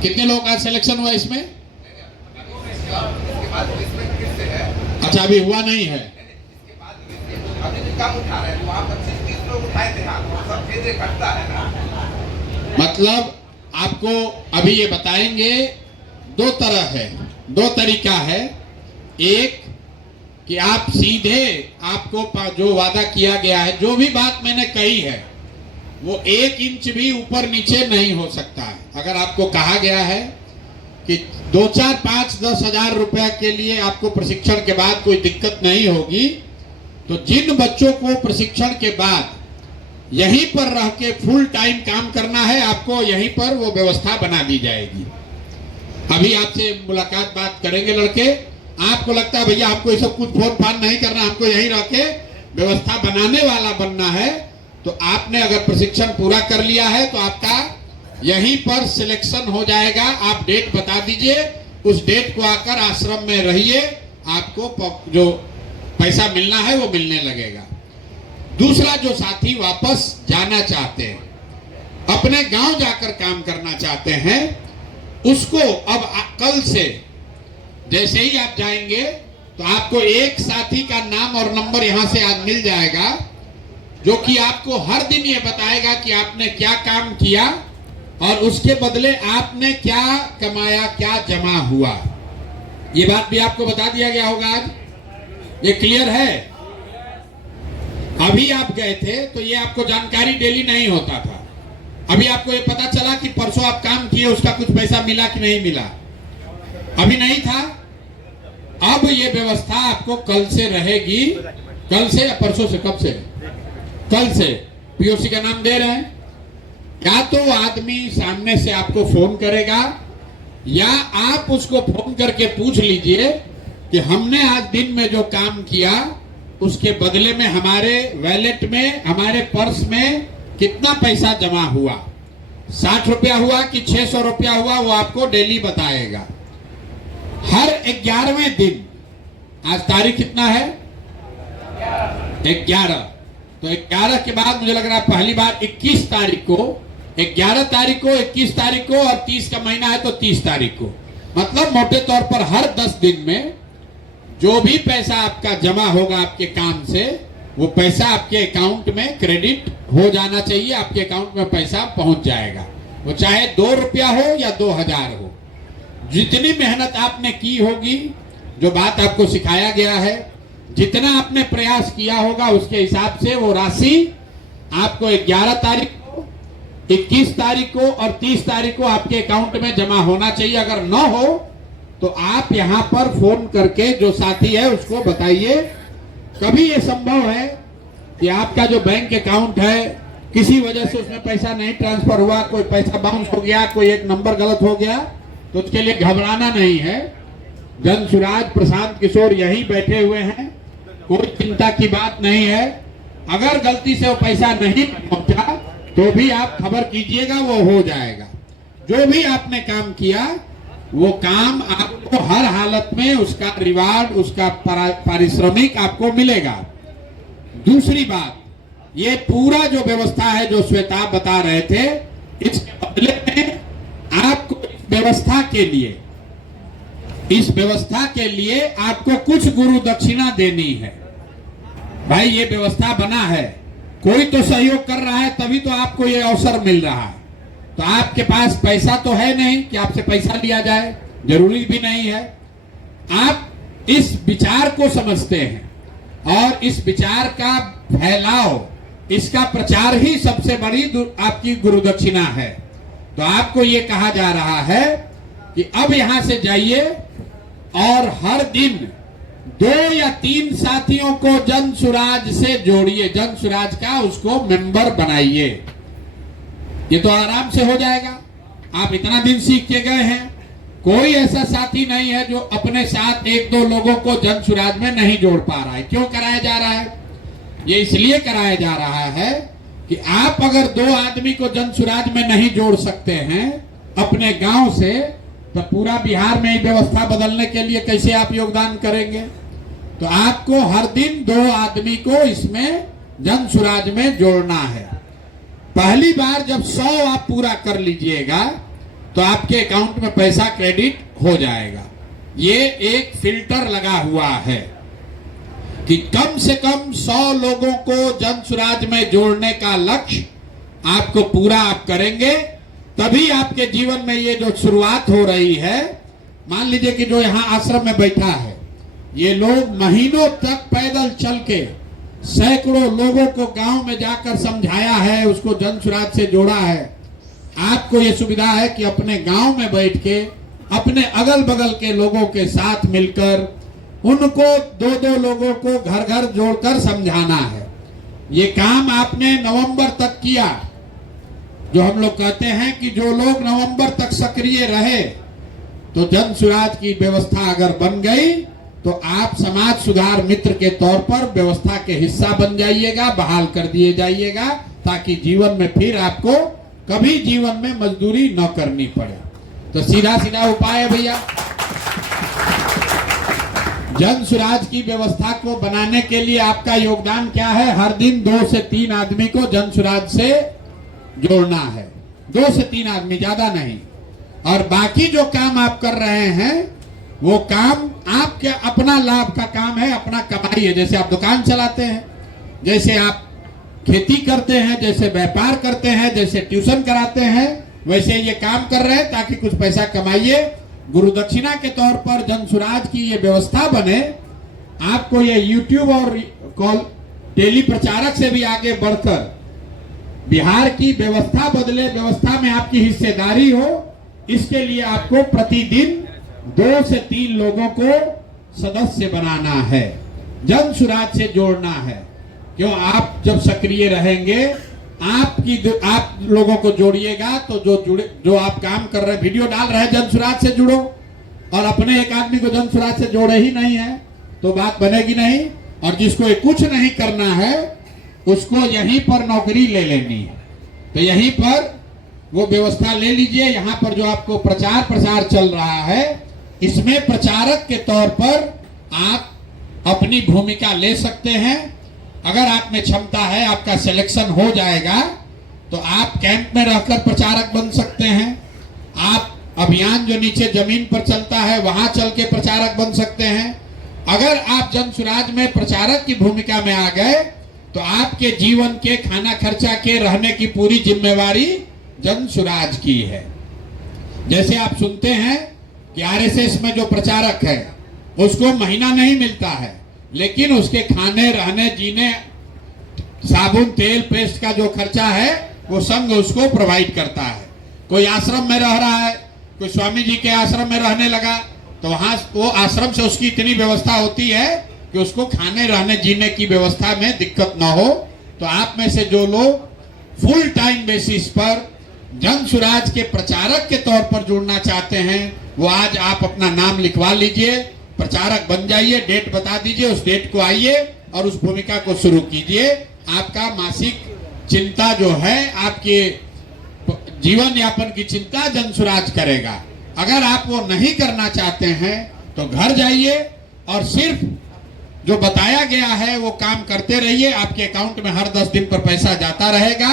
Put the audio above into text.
कितने लोग आज सिलेक्शन हुआ इसमें? अच्छा, अभी हुआ नहीं है। मतलब आपको अभी ये बताएंगे, दो तरह है, दो तरीका है। एक कि आप सीधे, आपको जो वादा किया गया है, जो भी बात मैंने कही है, वो 1 इंच भी ऊपर नीचे नहीं हो सकता है। अगर आपको कहा गया है कि 2, 4, 5, 10 हजार रुपया के लिए आपको प्रशिक्षण के बाद कोई दिक्कत नहीं होगी, तो जिन बच्चों को प्रशिक्षण के बाद यहीं पर रह के फुल टाइम काम करना है, आपको यहीं पर वो व्यवस्था बना दी जाएगी। अभी आपसे मुलाकात बात करेंगे लड़के। आपको लगता है भैया हमको ये सब कुछ फोन फान नहीं करना, हमको यहीं रह के व्यवस्था बनाने वाला बनना है, तो आपने अगर प्रशिक्षण पूरा कर लिया है तो आपका यहीं पर सिलेक्शन हो जाएगा। आप डेट बता दीजिए, उस डेट को आकर आश्रम में रहिए, आपको जो पैसा मिलना है वो मिलने लगेगा। दूसरा, जो साथी वापस जाना चाहते हैं, अपने गांव जाकर काम करना चाहते हैं, उसको अब कल से जैसे ही आप जाएंगे तो आपको एक साथी का नाम और नंबर यहां से आज मिल जाएगा, जो कि आपको हर दिन ये बताएगा कि आपने क्या काम किया और उसके बदले आपने क्या कमाया, क्या जमा हुआ। ये बात भी आपको बता दिया गया होगा आज। ये क्लियर है? अभी आप गए थे तो ये आपको जानकारी डेली नहीं होता था। अभी आपको ये पता चला कि परसों आप काम किए, उसका कुछ पैसा मिला कि नहीं मिला, अभी नहीं था। अब ये व्यवस्था आपको कल से रहेगी। कल से या परसों से? कब से? कल से। पीओसी का नाम दे रहे हैं। या तो आदमी सामने से आपको फोन करेगा, या आप उसको फोन करके पूछ लीजिए कि हमने आज दिन में जो काम किया उसके बदले में हमारे वैलेट में, हमारे पर्स में कितना पैसा जमा हुआ। 60 रुपया हुआ कि 600 रुपया हुआ, वो आपको डेली बताएगा। हर 11वें दिन, आज तारीख कितना है? 11। तो 11 के बाद मुझे लग रहा है पहली बार 21 तारीख को, 11 तारीख को, 21 तारीख को, और 30 का महीना है तो 30 तारीख को, मतलब मोटे तौर पर हर 10 दिन में जो भी पैसा आपका जमा होगा आपके काम से, वो पैसा आपके अकाउंट में क्रेडिट हो जाना चाहिए। आपके अकाउंट में पैसा पहुंच जाएगा, वो चाहे 2 रुपया हो या 2000 हो। जितनी मेहनत आपने की होगी, जो बात आपको सिखाया गया है, जितना आपने प्रयास किया होगा, उसके हिसाब से वो राशि आपको 11 तारीख को, 21 तारीख को और 30 तारीख को आपके अकाउंट में जमा होना चाहिए। अगर न हो तो आप यहां पर फोन करके जो साथी है उसको बताइए। कभी ये संभव है कि आपका जो बैंक अकाउंट है, किसी वजह से उसमें पैसा नहीं ट्रांसफर हुआ, कोई पैसा बाउंस हो गया, कोई एक नंबर गलत हो गया, तो उसके लिए घबराना नहीं है। जन सुराज प्रशांत किशोर यहीं बैठे हुए हैं, कोई चिंता की बात नहीं है। अगर गलती से वो पैसा नहीं पहुंचा तो भी आप खबर कीजिएगा, वो हो जाएगा। जो भी आपने काम किया, वो काम आपको हर हालत में उसका रिवार्ड, उसका पारिश्रमिक आपको मिलेगा। दूसरी बात, ये पूरा जो व्यवस्था है जो श्वेता बता रहे थे, इसके बदले में आपको इस व्यवस्था के लिए आपको कुछ गुरु दक्षिणा देनी है। भाई ये व्यवस्था बना है, कोई तो सहयोग कर रहा है, तभी तो आपको ये अवसर मिल रहा है। तो आपके पास पैसा तो है नहीं कि आपसे पैसा लिया जाए, जरूरी भी नहीं है। आप इस विचार को समझते हैं और इस विचार का फैलाव, इसका प्रचार ही सबसे बड़ी आपकी गुरु दक्षिणा है। तो आपको ये कहा जा रहा है कि अब यहां से जाइए और हर दिन 2 या 3 साथियों को जन सुराज से जोड़िए, जन सुराज का उसको मेंबर बनाइए। ये तो आराम से हो जाएगा। आप इतना दिन सीख के गए हैं, कोई ऐसा साथी नहीं है जो अपने साथ 1-2 लोगों को जन सुराज में नहीं जोड़ पा रहा है। क्यों कराया जा रहा है? ये इसलिए कराया जा रहा है कि आप अगर 2 आदमी को जन सुराज में नहीं जोड़ सकते हैं अपने गांव से, तो पूरा बिहार में ये व्यवस्था बदलने के लिए कैसे आप योगदान करेंगे? तो आपको हर दिन 2 आदमी को इसमें जन सुराज में जोड़ना है। पहली बार जब 100 आप पूरा कर लीजिएगा तो आपके अकाउंट में पैसा क्रेडिट हो जाएगा। ये एक फिल्टर लगा हुआ है कि कम से कम 100 लोगों को जन सुराज में जोड़ने का लक्ष्य आपको पूरा आप करेंगे, तभी आपके जीवन में ये जो शुरुआत हो रही है। मान लीजिए कि जो यहाँ आश्रम में बैठा है, ये लोग महीनों तक पैदल चल के सैकड़ों लोगों को गांव में जाकर समझाया है, उसको जन सुराज से जोड़ा है। आपको ये सुविधा है कि अपने गांव में बैठ के अपने अगल बगल के लोगों के साथ मिलकर उनको 2-2 लोगों को घर घर जोड़कर समझाना है। ये काम आपने नवंबर तक किया। जो हम लोग कहते हैं कि जो लोग नवंबर तक सक्रिय रहे, तो जन सुराज की व्यवस्था अगर बन गई तो आप समाज सुधार मित्र के तौर पर व्यवस्था के हिस्सा बन जाइएगा, बहाल कर दिए जाइएगा, ताकि जीवन में फिर आपको कभी जीवन में मजदूरी न करनी पड़े। तो सीधा सीधा उपाय है भैया, जन सुराज की व्यवस्था को बनाने के लिए आपका योगदान क्या है? हर दिन 2 से 3 आदमी को जन सुराज से जोड़ना है। 2 से 3 आदमी, ज्यादा नहीं। और बाकी जो काम आप कर रहे हैं वो काम आपके अपना लाभ का काम है, अपना कमाई है। जैसे आप दुकान चलाते हैं, जैसे आप खेती करते हैं, जैसे व्यापार करते हैं, जैसे ट्यूशन कराते हैं, वैसे ये काम कर रहे हैं ताकि कुछ पैसा कमाइए। गुरु दक्षिणा के तौर पर जन सुराज की ये व्यवस्था बने। आपको ये YouTube और कॉल टेली प्रचारक से भी आगे बढ़कर बिहार की व्यवस्था बदले, व्यवस्था में आपकी हिस्सेदारी हो, इसके लिए आपको प्रतिदिन 2 से 3 लोगों को सदस्य बनाना है, जन सुराज से जोड़ना है। क्यों? आप जब सक्रिय रहेंगे, आप लोगों को जोड़िएगा तो जो आप काम कर रहे हैं, वीडियो डाल रहे हैं, जन सुराज से जुड़ो। और अपने एक आदमी को जन सुराज से जोड़े ही नहीं है तो बात बनेगी नहीं। और जिसको कुछ नहीं करना है उसको यहीं पर नौकरी ले लेनी है, तो यहीं पर वो व्यवस्था ले लीजिए। यहाँ पर जो आपको प्रचार प्रसार चल रहा है, इसमें प्रचारक के तौर पर आप अपनी भूमिका ले सकते हैं। अगर आप में क्षमता है, आपका सिलेक्शन हो जाएगा तो आप कैंप में रहकर प्रचारक बन सकते हैं। आप अभियान जो नीचे जमीन पर चलता है वहां चल के प्रचारक बन सकते हैं। अगर आप जन सुराज में प्रचारक की भूमिका में आ गए तो आपके जीवन के खाना खर्चा के रहने की पूरी जिम्मेवारी जन सुराज की है। जैसे आप सुनते हैं कि आरएसएस में जो प्रचारक है उसको महीना नहीं मिलता है, लेकिन उसके खाने, रहने, जीने, साबुन, तेल, पेस्ट का जो खर्चा है वो संघ उसको प्रोवाइड करता है। कोई आश्रम में रह रहा है, कोई स्वामी जी के आश्रम में रहने लगा, तो वहां वो आश्रम से उसकी इतनी व्यवस्था होती है कि उसको खाने, रहने, जीने की व्यवस्था में दिक्कत ना हो। तो आप में से जो लोग फुल टाइम बेसिस पर जन सुराज के प्रचारक के तौर पर जुड़ना चाहते हैं, वो आज आप अपना नाम लिखवा लीजिए, प्रचारक बन जाइए। डेट बता दीजिए, उस डेट को आइए और उस भूमिका को शुरू कीजिए। आपका मासिक चिंता जो है, आपके जीवन यापन की चिंता जन सुराज करेगा। अगर आप वो नहीं करना चाहते हैं तो घर जाइए और सिर्फ जो बताया गया है वो काम करते रहिए। आपके अकाउंट में हर 10 दिन पर पैसा जाता रहेगा।